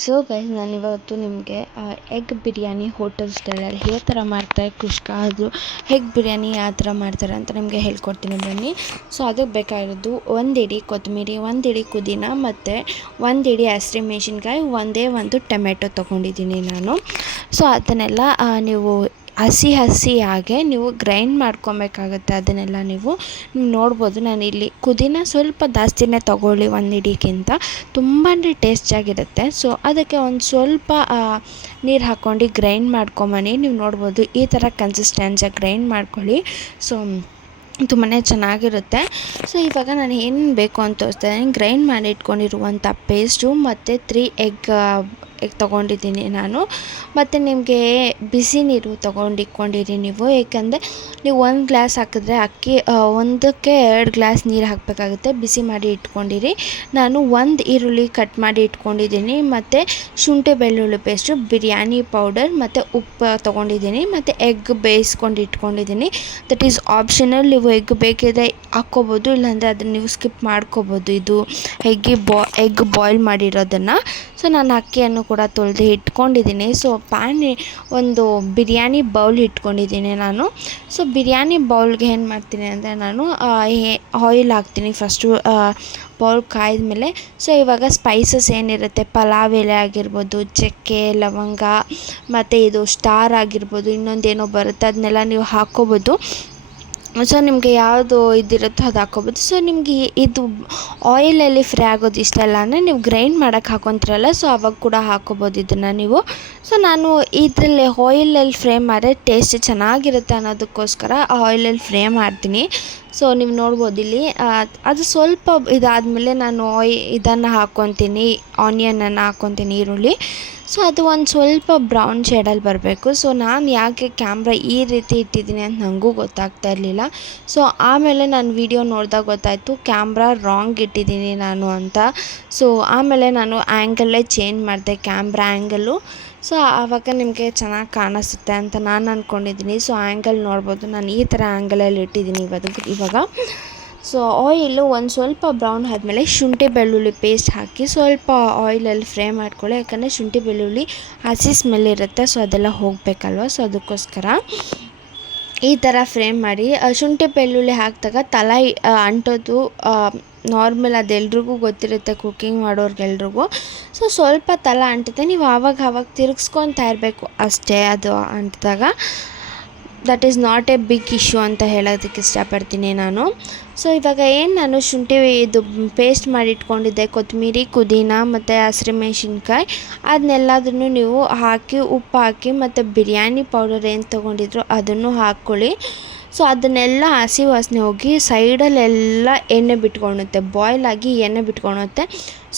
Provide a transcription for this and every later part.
So guys ನಾನಿವತ್ತು ನಿಮಗೆ egg biryani hotel ಸ್ಟೈಲಲ್ಲಿ ಯಾವ ಥರ ಮಾಡ್ತಾರೆ ಕುಷ್ಕ ಅದು ಎಗ್ ಬಿರಿಯಾನಿ ಯಾವ ಥರ ಮಾಡ್ತಾರೆ ಅಂತ ನಿಮಗೆ ಹೇಳ್ಕೊಡ್ತೀನಿ ಬನ್ನಿ. ಸೊ ಅದಕ್ಕೆ ಬೇಕಾಗಿರೋದು 1 ಇಡಿ ಕೊತ್ತಂಬರಿ, 1 ಇಡಿ ಪುದೀನ ಮತ್ತು 1 ಇಡಿ ಹಸಿಮೆಣಸಿನ್ಕಾಯಿ, ಒಂದೇ ಒಂದು ಟೊಮೆಟೊ ತೊಗೊಂಡಿದ್ದೀನಿ ನಾನು. ಸೊ ಅದನ್ನೆಲ್ಲ ನೀವು ಹಸಿಯಾಗೆ ನೀವು ಗ್ರೈಂಡ್ ಮಾಡ್ಕೊಬೇಕಾಗುತ್ತೆ. ಅದನ್ನೆಲ್ಲ ನೀವು ನೋಡ್ಬೋದು. ನಾನಿಲ್ಲಿ ಪುದೀನ ಸ್ವಲ್ಪ ಜಾಸ್ತಿನೇ ತೊಗೊಳ್ಳಿ 1 ಇಡಿಗಿಂತ, ತುಂಬಾ ಟೇಸ್ಟಿಯಾಗಿರುತ್ತೆ. ಸೊ ಅದಕ್ಕೆ ಒಂದು ಸ್ವಲ್ಪ ನೀರು ಹಾಕ್ಕೊಂಡು ಗ್ರೈಂಡ್ ಮಾಡ್ಕೊಂಬನ್ನಿ. ನೀವು ನೋಡ್ಬೋದು ಈ ಥರ ಕನ್ಸಿಸ್ಟೆನ್ಸಿಯಾಗಿ ಗ್ರೈಂಡ್ ಮಾಡ್ಕೊಳ್ಳಿ. ಸೊ ತುಂಬಾ ಚೆನ್ನಾಗಿರುತ್ತೆ. ಸೊ ಇವಾಗ ನಾನು ಏನು ಬೇಕು ಅಂತ ತೋರಿಸ್ತೀನಿ. ಗ್ರೈಂಡ್ ಮಾಡಿ ಇಟ್ಕೊಂಡಿರುವಂಥ ಪೇಸ್ಟು ಮತ್ತು 3 ಎಗ್ ತೊಗೊಂಡಿದ್ದೀನಿ ನಾನು. ಮತ್ತು ನಿಮಗೆ ಬಿಸಿ ನೀರು ತೊಗೊಂಡಿಟ್ಕೊಂಡಿರಿ ನೀವು, ಏಕೆಂದರೆ ನೀವು 1 ಗ್ಲಾಸ್ ಹಾಕಿದ್ರೆ ಅಕ್ಕಿ ಒಂದಕ್ಕೆ 2 ಗ್ಲಾಸ್ ನೀರು ಹಾಕಬೇಕಾಗುತ್ತೆ. ಬಿಸಿ ಮಾಡಿ ಇಟ್ಕೊಂಡಿರಿ. ನಾನು 1 ಈರುಳ್ಳಿ ಕಟ್ ಮಾಡಿ ಇಟ್ಕೊಂಡಿದ್ದೀನಿ, ಮತ್ತು ಶುಂಠಿ ಬೆಳ್ಳುಳ್ಳಿ ಪೇಸ್ಟು, ಬಿರಿಯಾನಿ ಪೌಡರ್ ಮತ್ತು ಉಪ್ಪು ತೊಗೊಂಡಿದ್ದೀನಿ, ಮತ್ತು ಎಗ್ ಬೇಯಿಸ್ಕೊಂಡು ಇಟ್ಕೊಂಡಿದ್ದೀನಿ. That is optional. ನೀವು ಎಗ್ ಬೇಕಿದ್ರೆ ಹಾಕ್ಕೋಬೋದು, ಇಲ್ಲಾಂದರೆ ಅದನ್ನು ನೀವು ಸ್ಕಿಪ್ ಮಾಡ್ಕೋಬೋದು. ಇದು ಎಗ್ ಬಾಯ್ಲ್ ಮಾಡಿರೋದನ್ನು. ಸೊ ನಾನು ಅಕ್ಕಿಯನ್ನು ಕೂಡ ತೊಳೆದು ಇಟ್ಕೊಂಡಿದ್ದೀನಿ. ಸೊ ಒಂದು ಬಿರಿಯಾನಿ ಬೌಲ್ ಇಟ್ಕೊಂಡಿದ್ದೀನಿ ನಾನು. ಸೊ ಬಿರಿಯಾನಿ ಬೌಲ್ಗೆ ಏನು ಮಾಡ್ತೀನಿ ಅಂದರೆ ನಾನು ಆಯಿಲ್ ಹಾಕ್ತೀನಿ ಫಸ್ಟು. ಬೌಲ್ ಕಾಯ್ದ ಮೇಲೆ ಸೊ ಇವಾಗ ಸ್ಪೈಸಸ್ ಏನಿರುತ್ತೆ, ಪಲಾವ್ ಎಲೆ ಆಗಿರ್ಬೋದು, ಚಕ್ಕೆ, ಲವಂಗ, ಮತ್ತು ಇದು ಸ್ಟಾರ್ ಆಗಿರ್ಬೋದು, ಇನ್ನೊಂದೇನೋ ಬರುತ್ತೆ, ಅದನ್ನೆಲ್ಲ ನೀವು ಹಾಕ್ಕೋಬೋದು. ಸೊ ನಿಮಗೆ ಯಾವುದು ಇದಿರುತ್ತೋ ಅದು ಹಾಕ್ಕೋಬೋದು. ಸೊ ನಿಮಗೆ ಇದು ಆಯಿಲಲ್ಲಿ ಫ್ರೈ ಆಗೋದು ಇಷ್ಟ ಇಲ್ಲ ಅಂದರೆ ನೀವು ಗ್ರೈಂಡ್ ಮಾಡೋಕ್ಕೆ ಹಾಕೊತಿರಲ್ಲ, ಸೊ ಅವಾಗ ಕೂಡ ಹಾಕ್ಕೋಬೋದು ಇದನ್ನು ನೀವು. ಸೊ ನಾನು ಇದರಲ್ಲಿ ಆಯಿಲಲ್ಲಿ ಫ್ರೈ ಮಾಡಿದ್ರೆ ಟೇಸ್ಟ್ ಚೆನ್ನಾಗಿರುತ್ತೆ ಅನ್ನೋದಕ್ಕೋಸ್ಕರ ಆಯಿಲಲ್ಲಿ ಫ್ರೈ ಮಾಡ್ತೀನಿ. ಸೊ ನೀವು ನೋಡ್ಬೋದು ಇಲ್ಲಿ ಅದು ಸ್ವಲ್ಪ ಇದಾದಮೇಲೆ ನಾನು ಇದನ್ನು ಹಾಕ್ಕೊತೀನಿ, ಆನಿಯನನ್ನು ಹಾಕ್ಕೊತೀನಿ, ಈರುಳ್ಳಿ. ಸೊ ಅದು ಒಂದು ಸ್ವಲ್ಪ ಬ್ರೌನ್ ಶೇಡಲ್ಲಿ ಬರಬೇಕು. ಸೊ ನಾನು ಯಾಕೆ ಕ್ಯಾಮ್ರಾ ಈ ರೀತಿ ಇಟ್ಟಿದ್ದೀನಿ ಅಂತ ನನಗೂ ಗೊತ್ತಾಗ್ತಾ ಇರಲಿಲ್ಲ. ಸೊ ಆಮೇಲೆ ನಾನು ವಿಡಿಯೋ ನೋಡಿದಾಗ ಗೊತ್ತಾಯಿತು ಕ್ಯಾಮ್ರಾ ರಾಂಗ್ ಇಟ್ಟಿದ್ದೀನಿ ನಾನು ಅಂತ. ಸೊ ಆಮೇಲೆ ನಾನು ಆ್ಯಂಗಲ್ಲೇ ಚೇಂಜ್ ಮಾಡಿದೆ, ಕ್ಯಾಮ್ರಾ ಆ್ಯಂಗಲ್ಲು. ಸೊ ಆವಾಗ ನಿಮಗೆ ಚೆನ್ನಾಗಿ ಕಾಣಿಸುತ್ತೆ ಅಂತ ನಾನು ಅಂದ್ಕೊಂಡಿದ್ದೀನಿ. ಸೊ ಆ್ಯಂಗಲ್ ನೋಡ್ಬೋದು, ನಾನು ಈ ಥರ ಆ್ಯಂಗಲಲ್ಲಿ ಇಟ್ಟಿದ್ದೀನಿ ಇವಾಗ. ಸೊ ಆಯಿಲು ಒಂದು ಸ್ವಲ್ಪ ಬ್ರೌನ್ ಆದಮೇಲೆ ಶುಂಠಿ ಬೆಳ್ಳುಳ್ಳಿ ಪೇಸ್ಟ್ ಹಾಕಿ ಸ್ವಲ್ಪ ಆಯಿಲಲ್ಲಿ ಫ್ರೈ ಮಾಡ್ಕೊಳ್ಳಿ. ಯಾಕಂದರೆ ಶುಂಠಿ ಬೆಳ್ಳುಳ್ಳಿ ಹಸಿ ಸ್ಮೆಲ್ ಇರುತ್ತೆ, ಸೊ ಅದೆಲ್ಲ ಹೋಗಬೇಕಲ್ವ. ಸೊ ಅದಕ್ಕೋಸ್ಕರ ಈ ಥರ ಫ್ರೈ ಮಾಡಿ. ಶುಂಠಿ ಬೆಳ್ಳುಳ್ಳಿ ಹಾಕಿದಾಗ ತಲೆ ಅಂಟೋದು ನಾರ್ಮಲ್, ಅದೆಲ್ರಿಗೂ ಗೊತ್ತಿರುತ್ತೆ, ಕುಕ್ಕಿಂಗ್ ಮಾಡೋರ್ಗೆಲ್ರಿಗೂ. ಸೊ ಸ್ವಲ್ಪ ತಲೆ ಅಂಟುತ್ತೆ, ನೀವು ಆವಾಗ ತಿರುಗಿಸ್ಕೊತಾ ಇರಬೇಕು ಅಷ್ಟೇ. ಅದು ಅಂಟಿದಾಗ that is not a big issue ಅಂತ ಹೇಳೋದಕ್ಕೆ ಇಷ್ಟಪಡ್ತೀನಿ ನಾನು. ಸೊ ಇವಾಗ ಏನು ನಾನು ಶುಂಠಿ ಇದು ಪೇಸ್ಟ್ ಮಾಡಿ ಇಟ್ಕೊಂಡಿದ್ದೆ, ಕೊತ್ತಂಬರಿ, ಪುದೀನ ಮತ್ತು ಹಸಿಮೆಣಸಿನ್ಕಾಯಿ, ಅದನ್ನೆಲ್ಲದನ್ನು ನೀವು ಹಾಕಿ ಉಪ್ಪು ಹಾಕಿ ಮತ್ತು ಬಿರಿಯಾನಿ ಪೌಡರ್ ಏನು ತೊಗೊಂಡಿದ್ರು ಅದನ್ನು ಹಾಕ್ಕೊಳ್ಳಿ. ಸೊ ಅದನ್ನೆಲ್ಲ ಹಸಿ ವಾಸನೆ ಹೋಗಿ ಸೈಡಲ್ಲೆಲ್ಲ ಎಣ್ಣೆ ಬಿಟ್ಕೊಳುತ್ತೆ, ಬಾಯ್ಲ್ ಆಗಿ ಎಣ್ಣೆ ಬಿಟ್ಕೊಳುತ್ತೆ.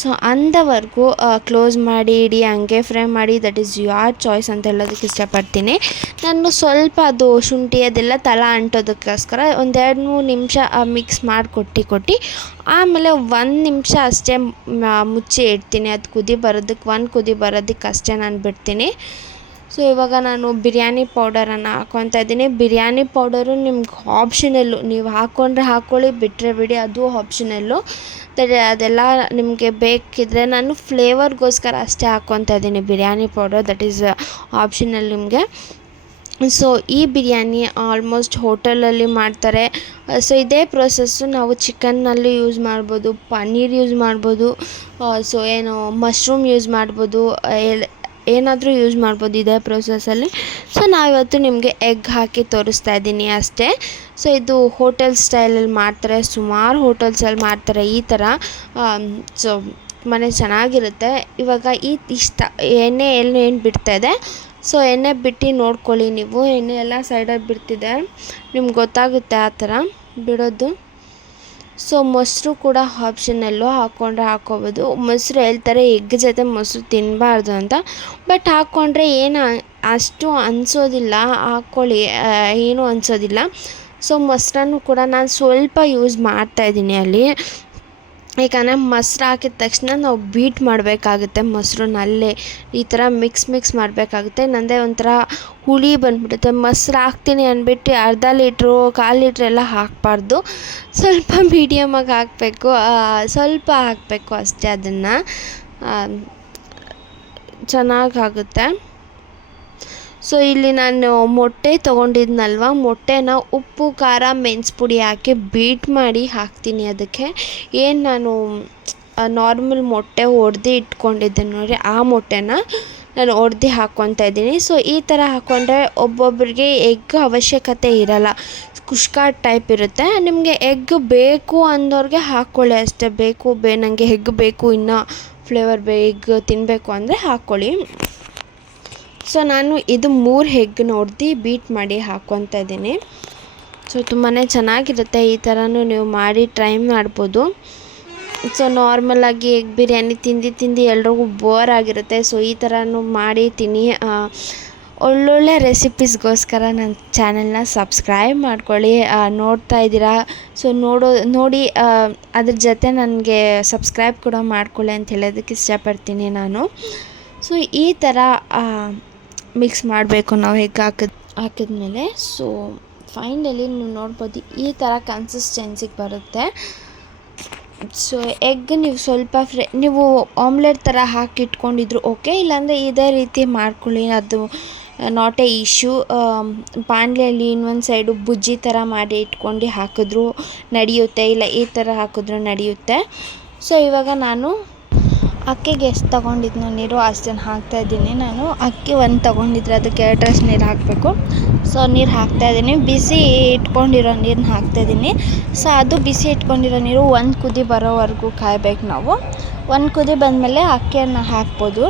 ಸೊ ಅಂದವರೆಗೂ ಕ್ಲೋಸ್ ಮಾಡಿ ಇಡಿ, ಹಂಗೆ ಫ್ರೈ ಮಾಡಿ. ದಟ್ ಈಸ್ ಯುವರ್ ಚಾಯ್ಸ್ ಅಂತ ಹೇಳೋದಕ್ಕೆ ಇಷ್ಟಪಡ್ತೀನಿ. ನಾನು ಸ್ವಲ್ಪ ಅದು ಶುಂಠಿ ಅದೆಲ್ಲ ತಲೆ ಅಂಟೋದಕ್ಕೋಸ್ಕರ 1-2-3 ನಿಮಿಷ ಮಿಕ್ಸ್ ಮಾಡಿ ಕೊಟ್ಟು ಆಮೇಲೆ 1 ನಿಮಿಷ ಅಷ್ಟೇ ಮುಚ್ಚಿ ಇಡ್ತೀನಿ. ಅದು ಕುದಿ ಬರೋದಕ್ಕೆ ಅಷ್ಟೇ ನಾನು ಬಿಡ್ತೀನಿ. ಸೊ ಇವಾಗ ನಾನು ಬಿರಿಯಾನಿ ಪೌಡರನ್ನು ಹಾಕ್ಕೊತಾ ಇದ್ದೀನಿ. ಬಿರಿಯಾನಿ ಪೌಡರು ನಿಮ್ಗೆ ಆಪ್ಷನಲ್ಲು, ನೀವು ಹಾಕ್ಕೊಂಡ್ರೆ ಹಾಕ್ಕೊಳ್ಳಿ, ಬಿಟ್ಟರೆ ಬಿಡಿ, ಅದು ಆಪ್ಷನಲ್ಲು. ಅದೆಲ್ಲ ನಿಮಗೆ ಬೇಕಿದ್ದರೆ ನಾನು ಫ್ಲೇವರ್ಗೋಸ್ಕರ ಅಷ್ಟೇ ಹಾಕ್ಕೊತಾ ಇದ್ದೀನಿ biryani powder. That is optional ನಿಮಗೆ. ಸೊ ಈ ಬಿರಿಯಾನಿ ಆಲ್ಮೋಸ್ಟ್ ಹೋಟೆಲಲ್ಲಿ ಮಾಡ್ತಾರೆ. ಸೊ ಇದೇ ಪ್ರೊಸೆಸ್ಸು ನಾವು ಚಿಕನ್ನಲ್ಲಿ ಯೂಸ್ ಮಾಡ್ಬೋದು, ಪನ್ನೀರ್ ಯೂಸ್ ಮಾಡ್ಬೋದು, ಸೊ ಮಶ್ರೂಮ್ ಯೂಸ್ ಮಾಡ್ಬೋದು, ಏನಾದರೂ ಯೂಸ್ ಮಾಡ್ಬೋದು ಇದೇ ಪ್ರೊಸೆಸ್ಸಲ್ಲಿ. ಸೊ ನಾವಿವತ್ತು ನಿಮಗೆ ಎಗ್ ಹಾಕಿ ತೋರಿಸ್ತಾ ಇದ್ದೀನಿ ಅಷ್ಟೇ. ಸೊ ಇದು ಹೋಟೆಲ್ ಸ್ಟೈಲಲ್ಲಿ ಮಾಡ್ತಾರೆ, ಸುಮಾರು ಹೋಟೆಲ್ಸಲ್ಲಿ ಮಾಡ್ತಾರೆ ಈ ಥರ. ಸೊ ಮನೆ ಚೆನ್ನಾಗಿರುತ್ತೆ. ಇವಾಗ ಎಣ್ಣೆ ಏನು ಬಿಡ್ತಾಯಿದೆ, ಸೊ ಎಣ್ಣೆ ಬಿಟ್ಟು ನೋಡ್ಕೊಳ್ಳಿ ನೀವು. ಎಣ್ಣೆ ಎಲ್ಲ ಸೈಡಲ್ಲಿ ಬಿಡ್ತಿದೆ, ನಿಮ್ಗೆ ಗೊತ್ತಾಗುತ್ತೆ ಆ ಥರ ಬಿಡೋದು. ಸೊ ಮೊಸರು ಕೂಡ ಆಪ್ಷನಲ್ಲು, ಹಾಕ್ಕೊಂಡ್ರೆ ಹಾಕ್ಕೋಬೋದು. ಮೊಸರು ಹೇಳ್ತಾರೆ ಎಗ್ ಜೊತೆ ಮೊಸರು ತಿನ್ನಬಾರ್ದು ಅಂತ, ಬಟ್ ಹಾಕ್ಕೊಂಡ್ರೆ ಏನು ಅಷ್ಟು ಅನಿಸೋದಿಲ್ಲ, ಹಾಕ್ಕೊಳ್ಳಿ, ಏನೂ ಅನಿಸೋದಿಲ್ಲ. ಸೊ ಮೊಸರನ್ನು ಕೂಡ ನಾನು ಸ್ವಲ್ಪ ಯೂಸ್ ಮಾಡ್ತಾಯಿದ್ದೀನಿ ಅಲ್ಲಿ. ಯಾಕಂದರೆ ಮೊಸರು ಹಾಕಿದ ತಕ್ಷಣ ನಾವು ಬೀಟ್ ಮಾಡಬೇಕಾಗುತ್ತೆ ಮೊಸರನ್ನಲ್ಲೇ, ಈ ಥರ ಮಿಕ್ಸ್ ಮಾಡಬೇಕಾಗುತ್ತೆ. ನಂದೇ ಒಂಥರ ಹುಳಿ ಬಂದುಬಿಡುತ್ತೆ. ಮೊಸರು ಹಾಕ್ತೀನಿ ಅಂದ್ಬಿಟ್ಟು ಅರ್ಧ ಲೀಟ್ರು 1/4 ಲೀಟ್ರ್ ಎಲ್ಲ ಹಾಕಬಾರ್ದು, ಸ್ವಲ್ಪ ಮೀಡಿಯಮಾಗಿ ಹಾಕಬೇಕು, ಸ್ವಲ್ಪ ಹಾಕಬೇಕು ಅಷ್ಟೇ ಅದನ್ನು. ಚೆನ್ನಾಗಾಗುತ್ತೆ. ಸೊ ಇಲ್ಲಿ ನಾನು ಮೊಟ್ಟೆ ತೊಗೊಂಡಿದ್ನಲ್ವ, ಮೊಟ್ಟೆನ ಉಪ್ಪು ಖಾರ ಮೆಣಸು ಹಾಕಿ ಬೀಟ್ ಮಾಡಿ ಹಾಕ್ತೀನಿ ಅದಕ್ಕೆ. ಏನು ನಾನು ನಾರ್ಮಲ್ ಮೊಟ್ಟೆ ಒಡೆದು ಇಟ್ಕೊಂಡಿದ್ದೆ ನೋಡಿ, ಆ ಮೊಟ್ಟೆನ ನಾನು ಒಡೆದು ಹಾಕ್ಕೊತಾ ಇದ್ದೀನಿ. ಸೊ ಈ ಥರ ಹಾಕ್ಕೊಂಡ್ರೆ ಒಬ್ಬೊಬ್ಬರಿಗೆ ಎಗ್ ಅವಶ್ಯಕತೆ ಇರಲ್ಲ, ಕುಷ್ಕ ಟೈಪ್ ಇರುತ್ತೆ. ನಿಮಗೆ ಎಗ್ ಬೇಕು ಅಂದವ್ರಿಗೆ ಹಾಕ್ಕೊಳ್ಳಿ ಅಷ್ಟೇ. ನನಗೆ ಎಗ್ ಬೇಕು, ಇನ್ನೂ ಫ್ಲೇವರ್ ಎಗ್ ತಿನ್ನಬೇಕು ಅಂದರೆ ಹಾಕ್ಕೊಳ್ಳಿ. ಸೊ ನಾನು ಇದು 3 ಎಗ್ನ ಹೊಡೆದು ಬೀಟ್ ಮಾಡಿ ಹಾಕ್ಕೊತಾ ಇದ್ದೀನಿ. ಸೊ ತುಂಬಾ ಚೆನ್ನಾಗಿರುತ್ತೆ. ಈ ಥರನೂ ನೀವು ಮಾಡಿ ಟ್ರೈ ಮಾಡ್ಬೋದು. ಸೊ ನಾರ್ಮಲಾಗಿ ಎಗ್ ಬಿರಿಯಾನಿ ತಿಂದು ಎಲ್ರಿಗೂ ಬೋರ್ ಆಗಿರುತ್ತೆ. ಸೊ ಈ ಥರನೂ ಮಾಡಿ ತಿನ್ನಿ. ಒಳ್ಳೊಳ್ಳೆ ರೆಸಿಪೀಸ್ಗೋಸ್ಕರ ನನ್ನ ಚಾನೆಲ್ನ ಸಬ್ಸ್ಕ್ರೈಬ್ ಮಾಡ್ಕೊಳ್ಳಿ. ನೋಡ್ತಾ ಇದ್ದೀರಾ, ಸೊ ನೋಡಿ ಅದ್ರ ಜೊತೆ ನನಗೆ ಸಬ್ಸ್ಕ್ರೈಬ್ ಕೂಡ ಮಾಡ್ಕೊಳ್ಳಿ ಅಂತ ಹೇಳೋದಕ್ಕೆ ಇಷ್ಟಪಡ್ತೀನಿ ನಾನು. ಸೊ ಈ ಥರ ಮಿಕ್ಸ್ ಮಾಡಬೇಕು ನಾವು ಎಗ್ ಹಾಕಿದ್ಮೇಲೆ. ಸೊ ಫೈನಲಿ ನೀವು ನೋಡ್ಬೋದು ಈ ಥರ ಕನ್ಸಿಸ್ಟೆನ್ಸಿಗೆ ಬರುತ್ತೆ. ಸೊ ಎಗ್ ನೀವು ಸ್ವಲ್ಪ ನೀವು ಆಮ್ಲೆಟ್ ಥರ ಹಾಕಿಟ್ಕೊಂಡಿದ್ರು ಓಕೆ, ಇಲ್ಲಾಂದರೆ ಇದೇ ರೀತಿ ಮಾಡ್ಕೊಳ್ಳಿ, ಅದು ನಾಟ್ ಎ ಇಶ್ಯೂ. ಬಾಣಲೆಯಲ್ಲಿ ಇನ್ನೊಂದು ಸೈಡು ಬುಜ್ಜಿ ಥರ ಮಾಡಿ ಇಟ್ಕೊಂಡು ಹಾಕಿದ್ರು ನಡೆಯುತ್ತೆ, ಇಲ್ಲ ಈ ಥರ ಹಾಕಿದ್ರು ನಡೆಯುತ್ತೆ. ಸೊ ಇವಾಗ ನಾನು ಅಕ್ಕಿಗೆ ಎಷ್ಟು ತೊಗೊಂಡಿದ್ನೋ ನೀರು ಅಷ್ಟನ್ನು ಹಾಕ್ತಾಯಿದ್ದೀನಿ. ನಾನು ಅಕ್ಕಿ 1 ತೊಗೊಂಡಿದ್ರೆ ಅದಕ್ಕೆ 2 ನೀರು ಹಾಕಬೇಕು. ಸೊ ನೀರು ಹಾಕ್ತಾಯಿದ್ದೀನಿ, ಬಿಸಿ ಇಟ್ಕೊಂಡಿರೋ ನೀರನ್ನ ಹಾಕ್ತಾಯಿದ್ದೀನಿ. ಸೊ ಅದು ಬಿಸಿ ಇಟ್ಕೊಂಡಿರೋ ನೀರು 1 ಕುದಿ ಬರೋವರೆಗೂ ಕಾಯಬೇಕು ನಾವು. 1 ಕುದಿ ಬಂದಮೇಲೆ ಅಕ್ಕಿಯನ್ನು ಹಾಕ್ಬೋದು.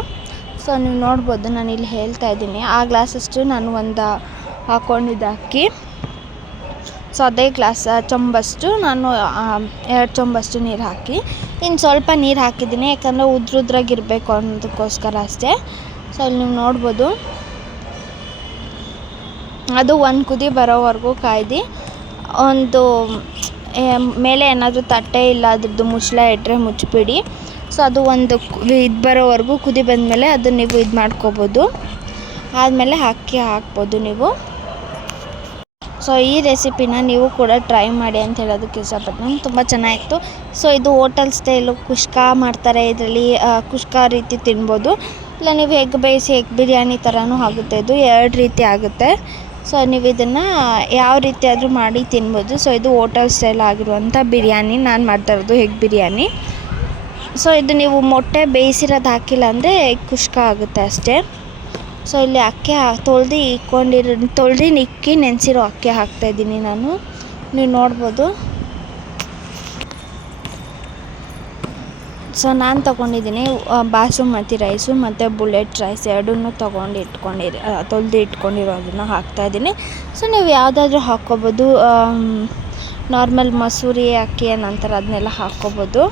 ಸೊ ನೀವು ನೋಡ್ಬೋದು, ನಾನು ಇಲ್ಲಿ ಹೇಳ್ತಾಯಿದ್ದೀನಿ ಆ ಗ್ಲಾಸಷ್ಟು ನಾನು ಒಂದು ಹಾಕ್ಕೊಂಡಿದ್ದೆ ಅಕ್ಕಿ. ಸೊ ಅದೇ ಚೊಂಬಷ್ಟು ನಾನು 2 ಚೊಂಬಷ್ಟು ನೀರು ಹಾಕಿ ಇನ್ನು ಸ್ವಲ್ಪ ನೀರು ಹಾಕಿದ್ದೀನಿ, ಯಾಕಂದರೆ ಉದ್ರಾಗಿರಬೇಕು ಅನ್ನೋದಕ್ಕೋಸ್ಕರ ಅಷ್ಟೇ. ಸೊ ಅಲ್ಲಿ ನೀವು ನೋಡ್ಬೋದು, ಅದು 1 ಕುದಿ ಬರೋವರೆಗೂ ಕಾಯ್ದು ಒಂದು ಮೇಲೆ ಏನಾದರೂ ತಟ್ಟೆ ಇಲ್ಲ ಅದ್ರದ್ದು ಮುಚ್ಚಳ ಇಟ್ಟರೆ ಮುಚ್ಚಿಬಿಡಿ. ಸೊ ಅದು ಒಂದು ಇದು ಬರೋವರೆಗೂ ಕುದಿ ಬಂದಮೇಲೆ ಅದನ್ನು ನೀವು ಇದು ಮಾಡ್ಕೋಬೋದು. ಆದಮೇಲೆ ಅಕ್ಕಿ ಹಾಕ್ಬೋದು ನೀವು. ಸೊ ಈ ರೆಸಿಪಿನ ನೀವು ಕೂಡ ಟ್ರೈ ಮಾಡಿ ಅಂತ ಹೇಳೋದಕ್ಕೆ ಇಷ್ಟಪಡ್ತೀನಿ, ತುಂಬ ಚೆನ್ನಾಗಿತ್ತು. ಸೊ ಇದು ಹೋಟೆಲ್ ಸ್ಟೈಲು ಕುಷ್ಕ ಮಾಡ್ತಾರೆ, ಇದರಲ್ಲಿ ಕುಷ್ಕ ರೀತಿ ತಿನ್ಬೋದು, ಇಲ್ಲ ನೀವು ಎಗ್ ಬೇಯಿಸಿ ಎಗ್ ಬಿರಿಯಾನಿ ಥರನೂ ಆಗುತ್ತೆ. ಇದು 2 ರೀತಿ ಆಗುತ್ತೆ. ಸೊ ನೀವು ಇದನ್ನು ಯಾವ ರೀತಿ ಆದರೂ ಮಾಡಿ ತಿನ್ಬೋದು. ಸೊ ಇದು ಹೋಟೆಲ್ ಸ್ಟೈಲ್ ಆಗಿರುವಂಥ ಬಿರಿಯಾನಿ ನಾನು ಮಾಡ್ತಾ ಇರೋದು, ಎಗ್ ಬಿರಿಯಾನಿ. ಸೊ ಇದು ನೀವು ಮೊಟ್ಟೆ ಬೇಯಿಸಿರೋದು ಹಾಕಿಲ್ಲ ಅಂದರೆ ಎಗ್ ಕುಷ್ಕ ಆಗುತ್ತೆ ಅಷ್ಟೇ. ಸೊ ಇಲ್ಲಿ ಅಕ್ಕಿ ತೊಳೆದು ಇಕ್ಕಿ ನೆನೆಸಿರೋ ಅಕ್ಕಿ ಹಾಕ್ತಾಯಿದ್ದೀನಿ ನಾನು, ನೀವು ನೋಡ್ಬೋದು. ಸೊ ನಾನು ತೊಗೊಂಡಿದ್ದೀನಿ ಬಾಸುಮತಿ ರೈಸು ಮತ್ತು ಬುಲೆಟ್ ರೈಸ್ 2 ತೊಳೆದು ಇಟ್ಕೊಂಡಿರೋದನ್ನು ಹಾಕ್ತಾಯಿದ್ದೀನಿ. ಸೊ ನೀವು ಯಾವುದಾದ್ರೂ ಹಾಕ್ಕೊಬೋದು, ನಾರ್ಮಲ್ ಮಸೂರಿ ಅಕ್ಕಿ ಏನಂತಾರೆ ಅದನ್ನೆಲ್ಲ ಹಾಕ್ಕೊಬೋದು.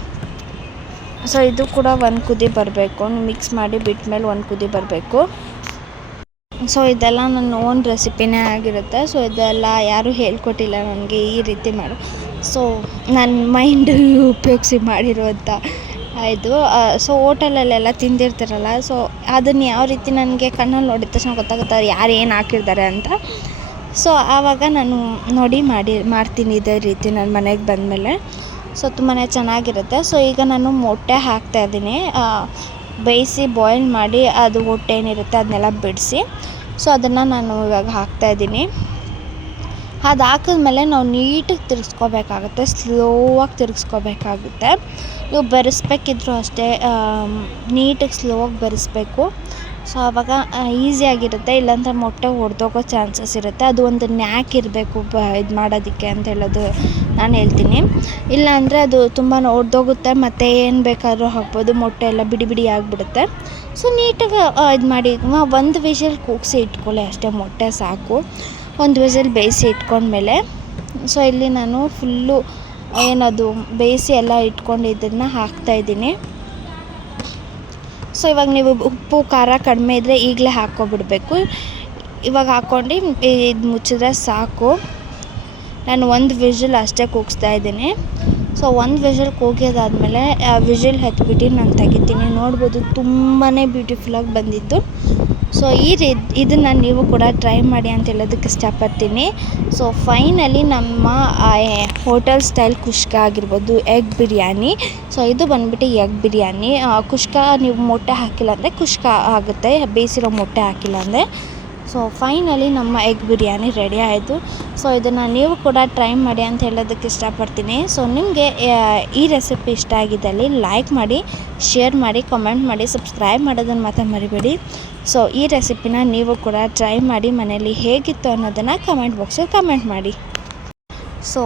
ಸೊ ಇದು ಕೂಡ 1 ಕುದಿ ಬರಬೇಕು, ಮಿಕ್ಸ್ ಮಾಡಿ ಬಿಟ್ಟ ಮೇಲೆ 1 ಕುದಿ ಬರಬೇಕು. ಸೊ ಇದೆಲ್ಲ ನನ್ನ ಓನ್ ರೆಸಿಪಿನೇ ಆಗಿರುತ್ತೆ. ಸೊ ಇದೆಲ್ಲ ಯಾರೂ ಹೇಳ್ಕೊಟ್ಟಿಲ್ಲ ನನಗೆ ಈ ರೀತಿ ಮಾಡು. ಸೊ ನನ್ನ ಮೈಂಡ್ ಉಪಯೋಗಿಸಿ ಮಾಡಿರುವಂಥ ಇದು. ಸೊ ಹೋಟೆಲಲ್ಲೆಲ್ಲ ತಿಂದಿರ್ತಾರಲ್ಲ, ಸೊ ಅದನ್ನು ಯಾವ ರೀತಿ ನನಗೆ ಕಣ್ಣಲ್ಲಿ ನೋಡಿದ ತಕ್ಷಣ ಗೊತ್ತಾಗುತ್ತೆ ಯಾರು ಏನು ಹಾಕಿರ್ತಾರೆ ಅಂತ. ಸೊ ಆವಾಗ ನಾನು ನೋಡಿ ಮಾಡ್ತೀನಿ ಇದೇ ರೀತಿ ನನ್ನ ಮನೆಗೆ ಬಂದಮೇಲೆ. ಸೊ ತುಂಬಾ ಚೆನ್ನಾಗಿರುತ್ತೆ. ಸೊ ಈಗ ನಾನು ಮೊಟ್ಟೆ ಹಾಕ್ತಾಯಿದ್ದೀನಿ, ಬೇಯಿಸಿ ಬಾಯ್ಲ್ ಮಾಡಿ ಅದು ಹೊಟ್ಟೆ ಏನಿರುತ್ತೆ ಅದನ್ನೆಲ್ಲ ಬಿಡಿಸಿ. ಸೊ ಅದನ್ನು ನಾನು ಇವಾಗ ಹಾಕ್ತಾಯಿದ್ದೀನಿ. ಅದು ಹಾಕಿದ್ಮೇಲೆ ನಾವು ನೀಟಾಗಿ ತಿರ್ಗಿಸ್ಕೋಬೇಕಾಗುತ್ತೆ, ಸ್ಲೋವಾಗಿ ತಿರ್ಗಿಸ್ಕೋಬೇಕಾಗುತ್ತೆ. ನೀವು ಬೆರೆಸ್ಬೇಕಿದ್ರು ಅಷ್ಟೇ, ನೀಟಾಗಿ ಸ್ಲೋವಾಗಿ ಬೆರೆಸ್ಬೇಕು. ಸೊ ಆವಾಗ ಈಸಿಯಾಗಿರುತ್ತೆ, ಇಲ್ಲಾಂದರೆ ಮೊಟ್ಟೆ ಒಡೆದೋಗೋ ಚಾನ್ಸಸ್ ಇರುತ್ತೆ. ಅದು ಒಂದು ನ್ಯಾಕ್ ಇರಬೇಕು ಇದು ಮಾಡೋದಕ್ಕೆ ಅಂತ ಹೇಳೋದು ನಾನು ಹೇಳ್ತೀನಿ. ಇಲ್ಲಾಂದರೆ ಅದು ತುಂಬ ಒಡೆದೋಗುತ್ತೆ, ಮತ್ತು ಏನು ಬೇಕಾದರೂ ಹಾಕ್ಬೋದು, ಮೊಟ್ಟೆ ಎಲ್ಲ ಬಿಡಿ ಬಿಡಿ ಆಗಿಬಿಡುತ್ತೆ. ಸೊ ನೀಟಾಗಿ ಇದು ಮಾಡಿ 1 ವಿಷಲ್ ಕೂಗಿಸಿ ಇಟ್ಕೊಳ್ಳಿ ಅಷ್ಟೇ, ಮೊಟ್ಟೆ ಸಾಕು. 1 ವಿಷಲ್ ಬೇಯಿಸಿ ಇಟ್ಕೊಂಡ್ಮೇಲೆ ಸೊ ಇಲ್ಲಿ ನಾನು ಫುಲ್ಲು ಏನದು ಬೇಯಿಸಿ ಎಲ್ಲ ಇಟ್ಕೊಂಡಿದ್ದನ್ನು ಹಾಕ್ತಾಯಿದ್ದೀನಿ. ಸೊ ಇವಾಗ ನೀವು ಉಪ್ಪು ಖಾರ ಕಡಿಮೆ ಇದ್ದರೆ ಈಗಲೇ ಹಾಕ್ಕೊಬಿಡಬೇಕು. ಇವಾಗ ಹಾಕ್ಕೊಂಡು ಇದು ಮುಚ್ಚಿದ್ರೆ ಸಾಕು. ನಾನು 1 ವಿಷಲ್ ಅಷ್ಟೇ ಕೂಗಿಸ್ತಾಯಿದ್ದೀನಿ. ಸೊ 1 ವಿಷಲ್ ಕೂಗಿದಾದ್ಮೇಲೆ ವಿಷಲ್ ಎತ್ಬಿಟ್ಟು ನಾನು ತೆಗಿತೀನಿ. ನೋಡ್ಬೋದು ತುಂಬಾ ಬ್ಯೂಟಿಫುಲ್ಲಾಗಿ ಬಂದಿತ್ತು. ಸೊ ಇದನ್ನು ನೀವು ಕೂಡ ಟ್ರೈ ಮಾಡಿ ಅಂತ ಹೇಳೋದಕ್ಕೆ ಇಷ್ಟಪಡ್ತೀನಿ. ಸೊ ಫೈನಲಿ ನಮ್ಮ ಹೋಟೆಲ್ ಸ್ಟೈಲ್ ಕುಷ್ಕ ಆಗಿರ್ಬೋದು, ಎಗ್ ಬಿರಿಯಾನಿ. ಸೊ ಇದು ಬಂದುಬಿಟ್ಟು ಎಗ್ ಬಿರಿಯಾನಿ. ಕುಷ್ಕ ನೀವು ಮೊಟ್ಟೆ ಹಾಕಿಲ್ಲ ಅಂದರೆ ಕುಷ್ಕ ಆಗುತ್ತೆ, ಬೇಯಿಸಿರೋ ಮೊಟ್ಟೆ ಹಾಕಿಲ್ಲ ಅಂದರೆ. ಸೊ ಫೈನಲಿ ನಮ್ಮ ಎಗ್ ಬಿರಿಯಾನಿ ರೆಡಿ ಆಯಿತು. ಸೊ ಇದನ್ನು ನೀವು ಕೂಡ ಟ್ರೈ ಮಾಡಿ ಅಂತ ಹೇಳೋದಕ್ಕೆ ಇಷ್ಟಪಡ್ತೀನಿ. ಸೊ ನಿಮಗೆ ಈ ರೆಸಿಪಿ ಇಷ್ಟ ಆಗಿದ್ದಲ್ಲಿ ಲೈಕ್ ಮಾಡಿ, ಶೇರ್ ಮಾಡಿ, ಕಮೆಂಟ್ ಮಾಡಿ, ಸಬ್ಸ್ಕ್ರೈಬ್ ಮಾಡೋದನ್ನು ಮಾತ್ರ ಮರಿಬೇಡಿ. ಸೊ ಈ ರೆಸಿಪಿನ ನೀವು ಕೂಡ ಟ್ರೈ ಮಾಡಿ ಮನೆಯಲ್ಲಿ ಹೇಗಿತ್ತು ಅನ್ನೋದನ್ನು ಕಮೆಂಟ್ ಬಾಕ್ಸಲ್ಲಿ ಕಮೆಂಟ್ ಮಾಡಿ. ಸೊ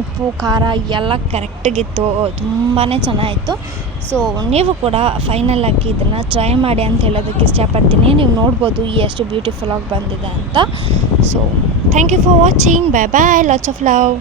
ಉಪ್ಪು ಖಾರ ಎಲ್ಲ ಕರೆಕ್ಟಾಗಿತ್ತು, ತುಂಬಾ ಚೆನ್ನಾಗಿತ್ತು. ಸೊ ನೀವು ಕೂಡ ಫೈನಲಾಗಿ ಇದನ್ನು ಟ್ರೈ ಮಾಡಿ ಅಂತ ಹೇಳೋದಕ್ಕೆ ಇಷ್ಟಪಡ್ತೀನಿ. ನೀವು ನೋಡ್ಬೋದು ಎಷ್ಟು ಬ್ಯೂಟಿಫುಲ್ಲಾಗಿ ಬಂದಿದೆ ಅಂತ. So thank you for watching. Bye bye, lots of love.